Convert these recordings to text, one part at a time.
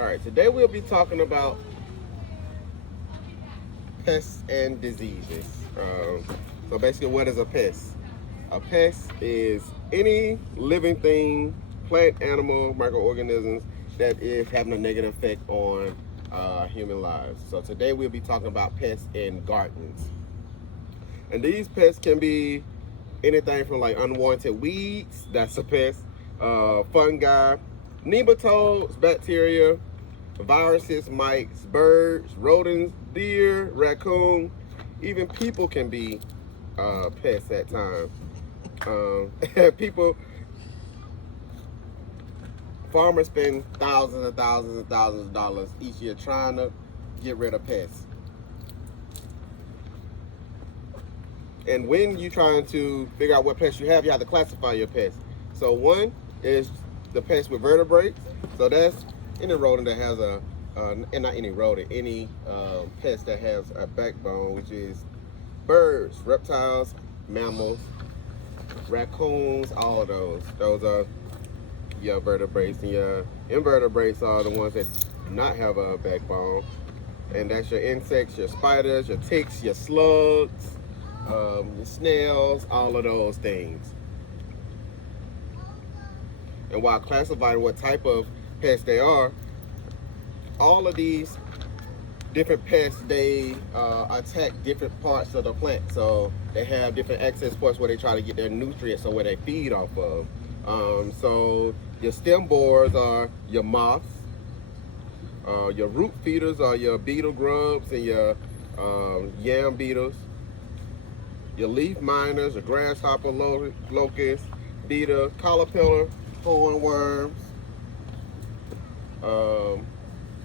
All right, today we'll be talking about pests and diseases. So basically, what is a pest? A pest is any living thing, plant, animal, microorganisms that is having a negative effect on human lives. So today we'll be talking about pests in gardens. And these pests can be anything from like unwanted weeds, that's a pest, fungi, nematodes, bacteria, viruses, mites, birds, rodents, deer, raccoon, even people can be pests at times. People, farmers spend thousands and thousands and thousands of dollars each year trying to get rid of pests. And when you're trying to figure out what pests you have to classify your pests. So one is the pest with vertebrates. So that's any rodent that has and not any rodent, any pest that has a backbone, which is birds, reptiles, mammals, raccoons, all of those. Those are your vertebrates, and your invertebrates are the ones that do not have a backbone. And that's your insects, your spiders, your ticks, your slugs, your snails, all of those things. And while classifying what type of pests they are, all of these different pests, they attack different parts of the plant. So they have different access points where they try to get their nutrients or where they feed off of. So your stem borers are your moths. Your root feeders are your beetle grubs and your yam beetles. Your leaf miners, your grasshopper, locust, beetle, caterpillar, hornworms.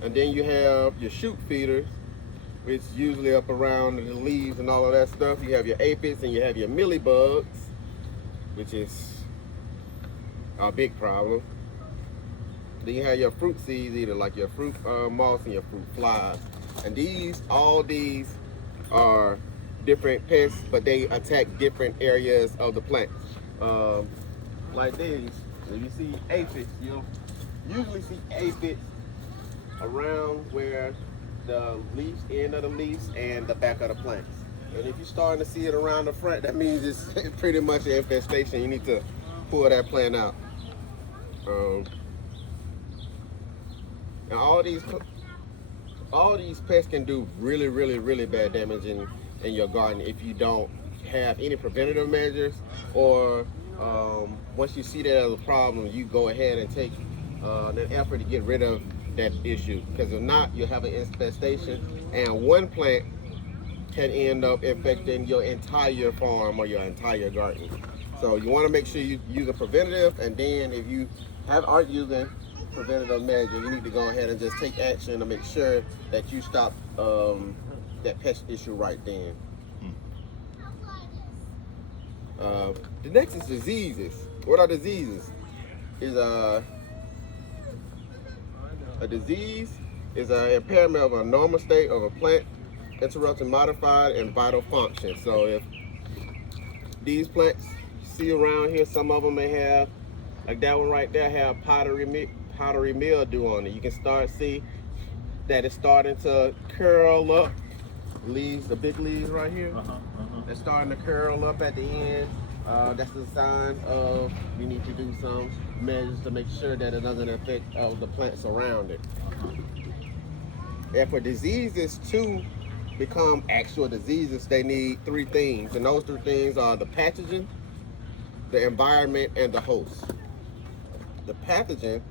And then you have your shoot feeders, which is usually up around the leaves and all of that stuff. You have your aphids and you have your mealybugs, which is a big problem. Then you have your fruit seeds eater, like your fruit moths and your fruit flies. And all these are different pests, but they attack different areas of the plant. Like these, when you see aphids, you'll usually see aphids around where the leaves, end of the leaves, and the back of the plants. And if you're starting to see it around the front, that means it's pretty much an infestation. You need to pull that plant out. And all these pests can do really, really, really bad damage in your garden if you don't have any preventative measures, or once you see that as a problem, you go ahead and take an effort to get rid of that issue. Because if not, you'll have an infestation, and one plant can end up infecting your entire farm or your entire garden. So you want to make sure you use a preventative, and then if you aren't using preventative measure, you need to go ahead and just take action to make sure that you stop that pest issue right then. The next is diseases. What are diseases? A disease is an impairment of a normal state of a plant, interrupting modified and vital function. So if these plants you see around here, some of them may have, like that one right there, have powdery mildew on it. You can see that it's starting to curl up. Leaves, the big leaves right here, they're starting to curl up at the end. That's the sign of you need to do some measures to make sure that it doesn't affect the plants around it. And for diseases to become actual diseases, they need three things, and those three things are the pathogen, the environment, and the host. The pathogen,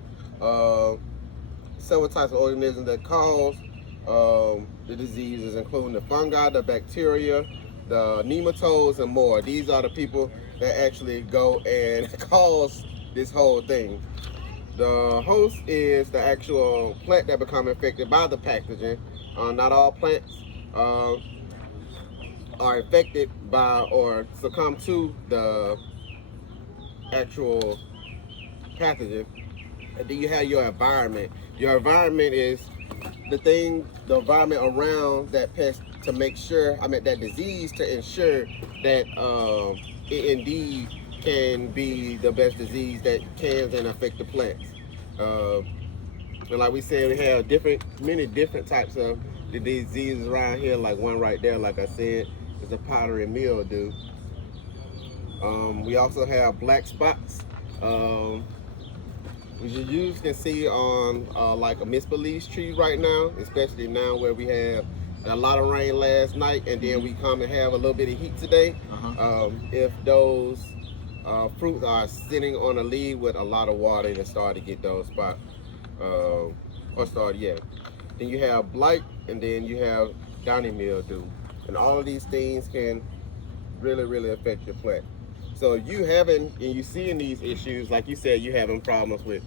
several types of organisms that cause the diseases, including the fungi, the bacteria, the nematodes, and more. These are the people that actually go and cause this whole thing. The host is the actual plant that become infected by the pathogen. Not all plants are infected by or succumb to the actual pathogen. And then you have your environment. Your environment is the environment around that pest to make sure, that disease, to ensure that it indeed can be the best disease that can and affect the plants. And like we said, we have many different types of the diseases around here. Like one right there, like I said, is a powdery mildew. We also have black spots, which you usually can see on like a misbelief tree right now, especially now where we have a lot of rain last night, and then we come and have a little bit of heat today. If those fruits are sitting on a leaf with a lot of water, they start to get those spots. Then you have blight, and then you have downy mildew, and all of these things can really affect your plant. So if you haven't, and you seeing these issues, like you said, you having problems with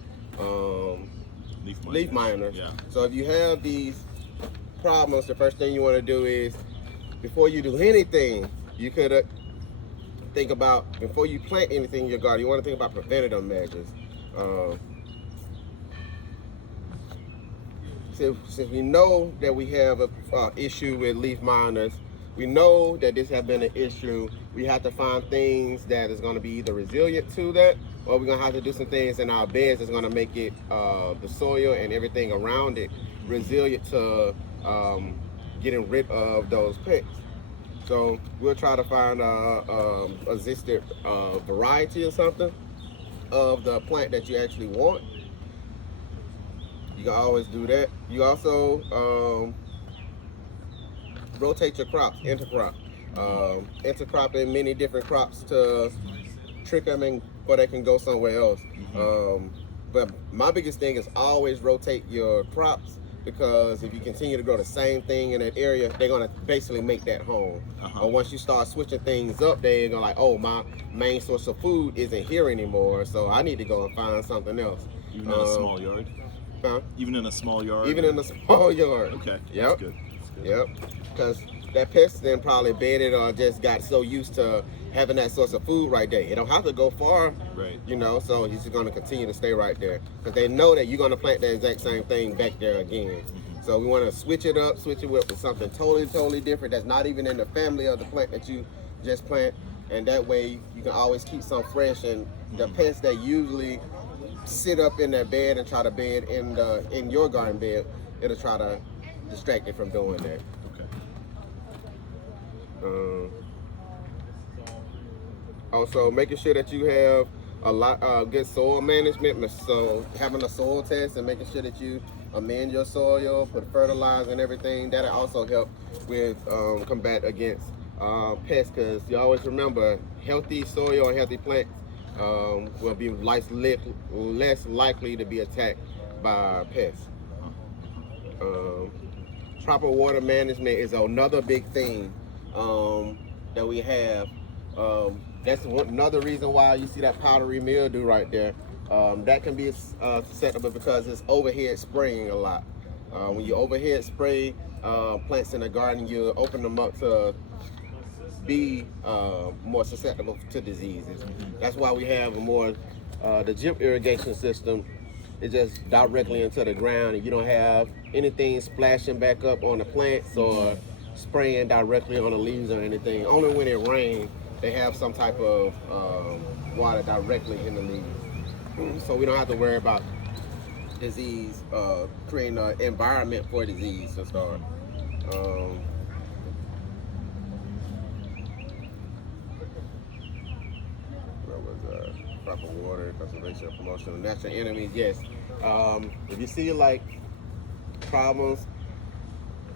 leaf miners. Yeah. So if you have these problems, the first thing you want to do is, before you do anything, you could think about, before you plant anything in your garden, you want to think about preventative measures. Since we know that we have a issue with leaf miners, we know that this has been an issue. We have to find things that is going to be either resilient to that, or we're going to have to do some things in our beds that's going to make it, the soil and everything around it, resilient to getting rid of those pests. So we'll try to find a resistant variety or something of the plant that you actually want. You can always do that. You also rotate your crops, intercrop. Intercropping many different crops to trick them in, or they can go somewhere else. But my biggest thing is always rotate your crops, because if you continue to grow the same thing in that area, they're gonna basically make that home. Or once you start switching things up, they're gonna like, oh, my main source of food isn't here anymore, so I need to go and find something else. Even in a small yard? Even in a small yard? Even in a small yard. Okay, yep. That's good. Yep, because that pest then probably bedded or just got so used to having that source of food right there. It don't have to go far, right? You know, so he's just going to continue to stay right there, because they know that you're going to plant the exact same thing back there again. So we want to switch it up, switch it with something totally different that's not even in the family of the plant that you just plant, and that way you can always keep some fresh. And the pests that usually sit up in their bed and try to bed in your garden bed, it'll try to distract it from doing that. Also, making sure that you have a lot good soil management. So having a soil test and making sure that you amend your soil, put fertilizer and everything, that'll also help with combat against pests. Because you always remember, healthy soil and healthy plants will be less likely to be attacked by pests. Proper water management is another big thing that we have. That's another reason why you see that powdery mildew right there. That can be susceptible because it's overhead spraying a lot. When you overhead spray plants in the garden, you open them up to be more susceptible to diseases. That's why we have the drip irrigation system. It's just directly into the ground, and you don't have anything splashing back up on the plants or spraying directly on the leaves or anything. Only when it rains, they have some type of water directly in the leaves. So we don't have to worry about disease, creating an environment for disease to start. Proper water, conservation, promotion of natural enemies. Yes. If you see like problems,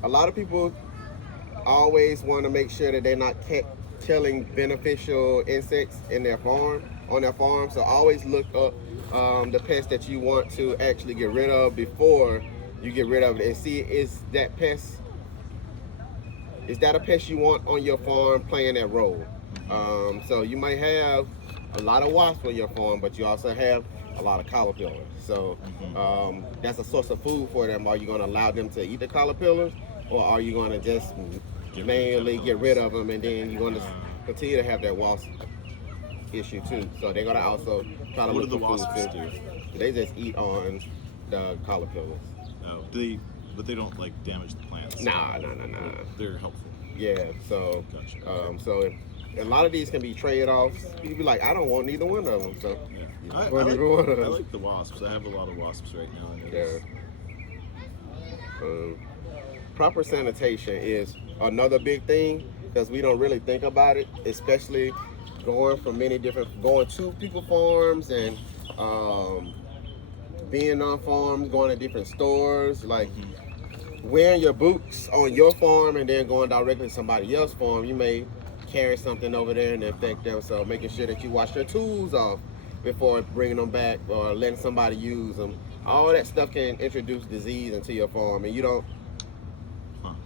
a lot of people always want to make sure that they're not killing beneficial insects on their farm. So always look up the pest that you want to actually get rid of before you get rid of it, and see, is that a pest you want on your farm playing that role? So you might have a lot of wasps on your farm, but you also have a lot of caterpillars. So that's a source of food for them. Are you going to allow them to eat the caterpillars, or are you going to just manually get rid of them, and then you're going to continue to have that wasp issue too? So they're going to also try to look for food too. They just eat on the caterpillars. Oh, but they don't like damage the plants. Nah. They're helpful. Yeah. So gotcha. So a lot of these can be trade-offs. You can be like, I don't want neither one of them. So I like the wasps. I have a lot of wasps right now. Um, Proper sanitation is another big thing because we don't really think about it, especially going to people farms and um, being on farms, going to different stores, like wearing your boots on your farm and then going directly to somebody else's farm. You may carry something over there and infect them. So making sure that you wash your tools off before bringing them back or letting somebody use them. All that stuff can introduce disease into your farm, and you don't.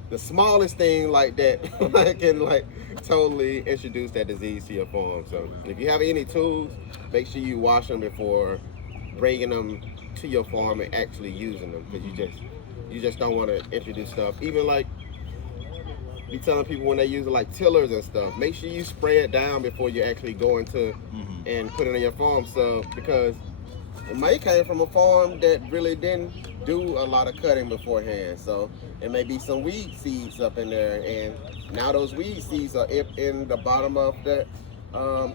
The smallest thing like that can like totally introduce that disease to your farm. So if you have any tools, make sure you wash them before bringing them to your farm and actually using them, because you just don't want to introduce stuff. Even like be telling people when they use like tillers and stuff, make sure you spray it down before you actually go into and put it on your farm. So because it may came from a farm that really didn't do a lot of cutting beforehand. So it may be some weed seeds up in there, and now those weed seeds are in the bottom of the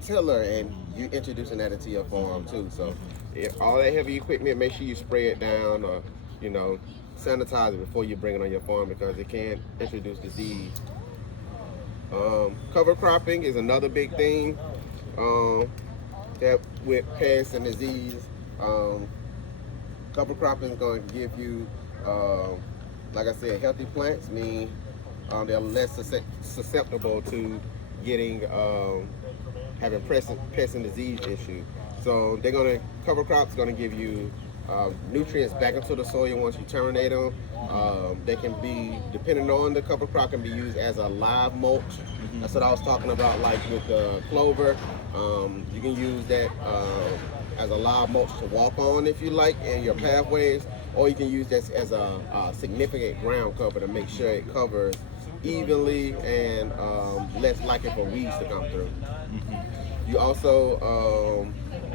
tiller, and you introducing that into your farm too. So if all that heavy equipment, make sure you spray it down or sanitize it before you bring it on your farm, because it can introduce disease. Cover cropping is another big thing that with pests and disease. Cover cropping is going to give you, like I said, healthy plants, mean they're less susceptible to getting having pest and disease issue. So cover crops going to give you nutrients back into the soil once you terminate them. They can be, depending on the cover crop, can be used as a live mulch. That's what I was talking about, like with the clover. You can use that as a live mulch to walk on if you like in your pathways, or you can use this as a significant ground cover to make sure it covers evenly and less likely for weeds to come through. You also,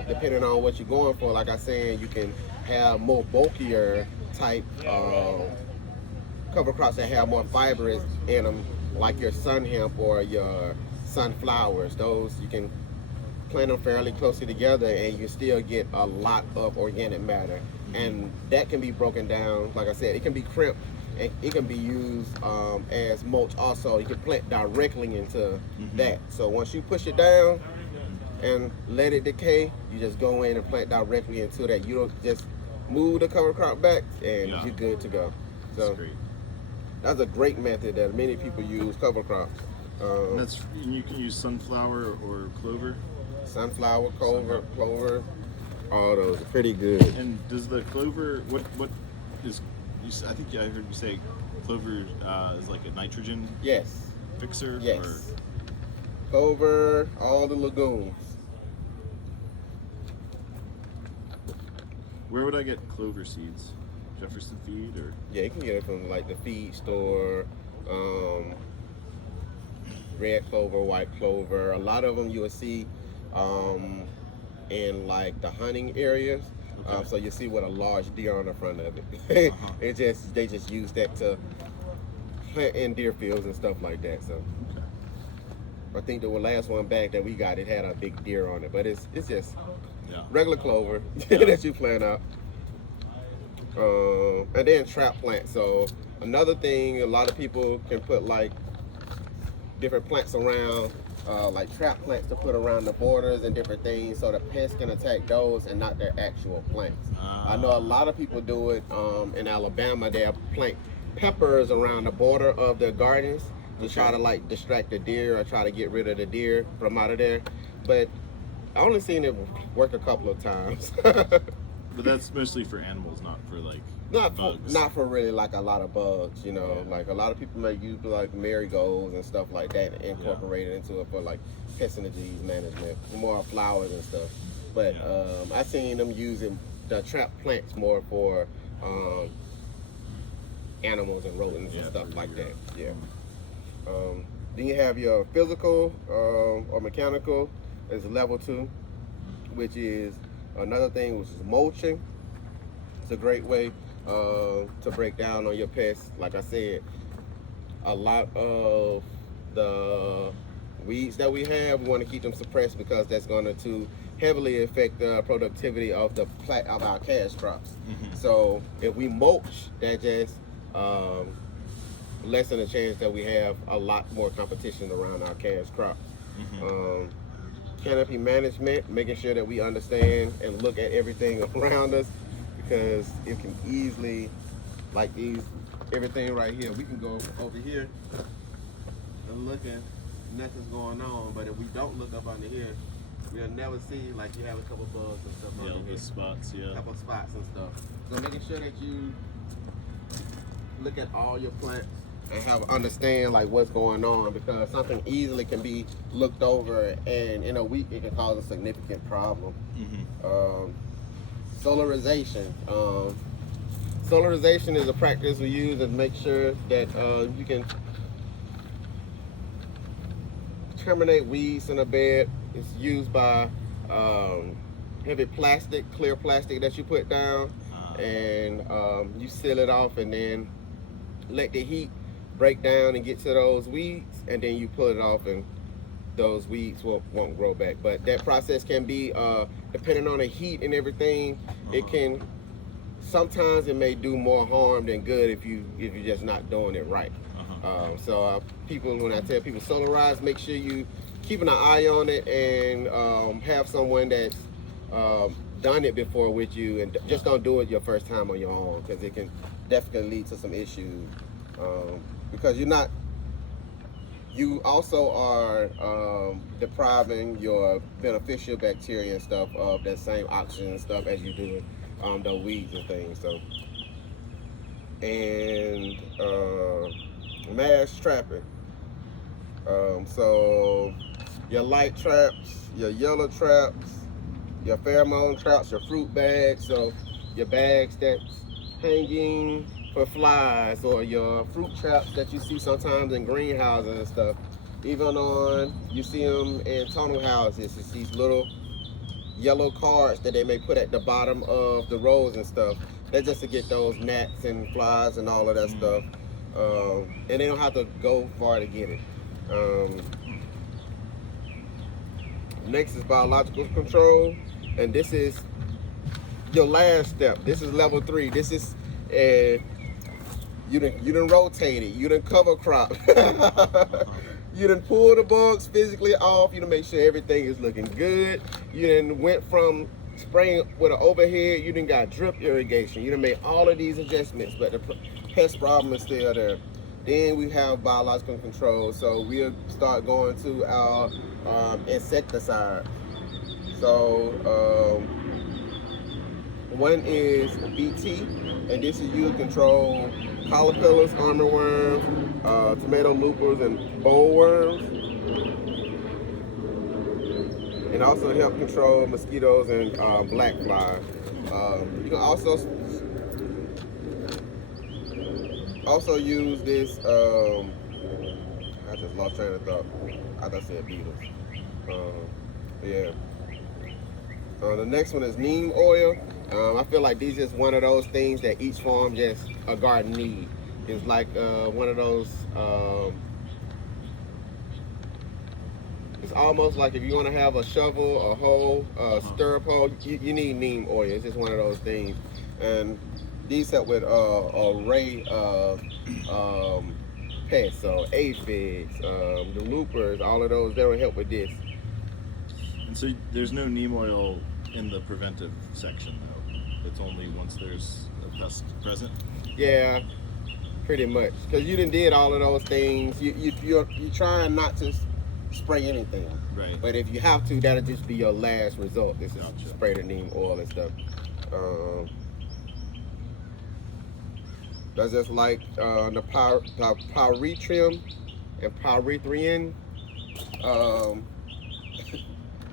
depending on what you're going for, like I said, you can have more bulkier type cover crops that have more fibers in them, like your sun hemp or your sunflowers. Those you can plant them fairly closely together, and you still get a lot of organic matter. And that can be broken down. Like I said, it can be crimped, and it can be used as mulch also. You can plant directly into that. So once you push it down and let it decay, you just go in and plant directly into that. You don't just move the cover crop back, and you're good to go. So that's a great method that many people use, cover crops. And you can use sunflower or clover. Sunflower, clover, all those are pretty good. And does the clover, what is, I think I heard you say clover is like a nitrogen fixer? Yes. Or? Clover, all the legumes. Where would I get clover seeds? Jefferson Feed or? Yeah, you can get it from like the feed store, red clover, white clover. A lot of them you will see in like the hunting areas. So you see with a large deer on the front of it. They just use that to plant in deer fields and stuff like that. So I think the last one back that we got, it had a big deer on it, but it's just regular clover that you plant out. And then trap plants. So another thing, a lot of people can put like different plants around, like trap plants to put around the borders and different things, so the pests can attack those and not their actual plants. I know a lot of people do it in Alabama. They plant peppers around the border of their gardens to try to like distract the deer or try to get rid of the deer from out of there. But I only seen it work a couple of times. But that's mostly for animals, not for like bugs. Not for really like a lot of bugs, like a lot of people may use like marigolds and stuff like that and incorporate it into it for like pest and disease management, more flowers and stuff. But I seen them using the trap plants more for animals and rodents and stuff like that. Then you have your physical or mechanical is level 2, which is another thing, which is mulching. It's a great way to break down on your pests. Like I said, a lot of the weeds that we have, we want to keep them suppressed because that's going to heavily affect the productivity of our cash crops. So if we mulch, that just lessen the chance that we have a lot more competition around our cash crop. Canopy management, making sure that we understand and look at everything around us, because it can easily, like everything right here, we can go over here and look at nothing's going on, but if we don't look up under here, we'll never see, like, you have a couple bugs and stuff under here. Spots, a couple spots and stuff. So making sure that you look at all your plants and understand like what's going on, because something easily can be looked over and in a week it can cause a significant problem. Solarization. Solarization is a practice we use to make sure that you can terminate weeds in a bed. It's used by heavy plastic, clear plastic that you put down, and you seal it off and then let the heat break down and get to those weeds, and then you pull it off and those weeds won't grow back. But that process can be, depending on the heat and everything, it can, sometimes it may do more harm than good if you're just not doing it right. So people, when I tell people solarize, make sure you keeping an eye on it and have someone that's done it before with you, and just don't do it your first time on your own, because it can definitely lead to some issues. Because you also are depriving your beneficial bacteria and stuff of that same oxygen and stuff as you do the weeds and things. So, and mass trapping. So your light traps, your yellow traps, your pheromone traps, your fruit bags, so your bags that's hanging for flies, or your fruit traps that you see sometimes in greenhouses and stuff. Even you see them in tunnel houses. It's these little yellow cards that they may put at the bottom of the rows and stuff. That's just to get those gnats and flies and all of that stuff. And they don't have to go far to get it. Next is biological control, and this is your last step. This is level 3. This is you done rotated, you done cover crop, you done pull the bugs physically off, you done make sure everything is looking good, you done went from spraying with an overhead, you done got drip irrigation, you done made all of these adjustments, but the pest problem is still there. Then we have biological control, so we'll start going to our insecticide. So one is BT, and this is used to control caterpillars, armyworms, tomato loopers, and bollworms, and also help control mosquitoes and black flies. You can also use this. I just lost train of thought. I thought I said beetles. Yeah. The next one is neem oil. I feel like these is one of those things that each farm, just a garden need. It's like one of those, it's almost like if you want to have a shovel, a hoe, a stirrup hoe, you need neem oil. It's just one of those things. And these help with array of pests, so aphids, the loopers, all of those, they will help with this. And so there's no neem oil in the preventive section, though. It's only once there's a pest present. Yeah, pretty much. Because you done did all of those things. You're trying not to spray anything. Right. But if you have to, that'll just be your last resort. This is spray the neem oil and stuff. That's just like the pyrethrum and pyrethrin.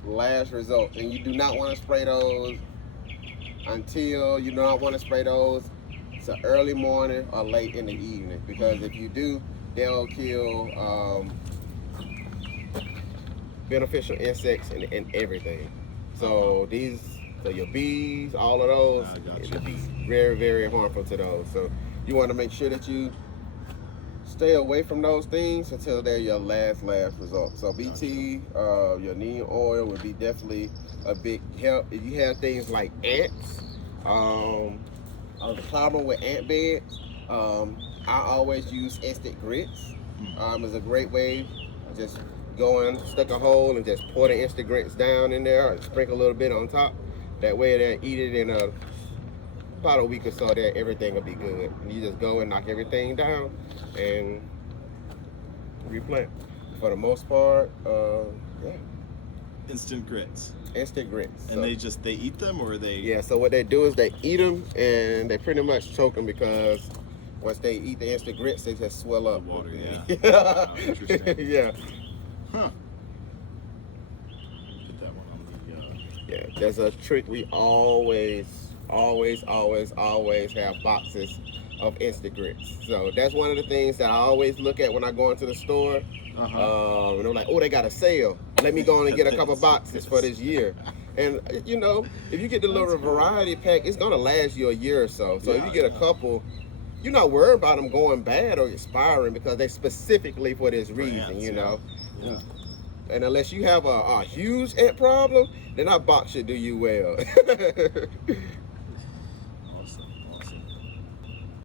Last result, and you do not want to spray those until you do not want to spray those it's early morning or late in the evening, because if you do, they'll kill beneficial insects and everything. So so your bees, all of those, it'll be very, very harmful to those. So you want to make sure that you stay away from those things until they're your last result. So BT, your neem oil would be definitely a big help. If you have things like ants, the problem with ant beds, I always use instant grits. It's a great way. Just go in, stick a hole, and just pour the instant grits down in there, and sprinkle a little bit on top. That way, they'll eat it in about a week or so. That everything will be good. And you just go and knock everything down and replant. For the most part, yeah. Instant grits. Instant grits. And they eat them, or they? Yeah. So what they do is they eat them, and they pretty much choke them because once they eat the instant grits, they just swell up. The water, yeah. Yeah. Oh, interesting. Yeah. Huh. Put that one on the. Yeah. There's a trick. We always have boxes of instant grits. So that's one of the things that I always look at when I go into the store. And I'm like, oh, they got a sale. Let me go on and get a couple boxes for this year. And you know, if you get the little variety pack, it's gonna last you a year or so. So if you get a couple, you're not worried about them going bad or expiring because they specifically for this reason, you know. Yeah. And unless you have a huge ant problem, then that box should do you well.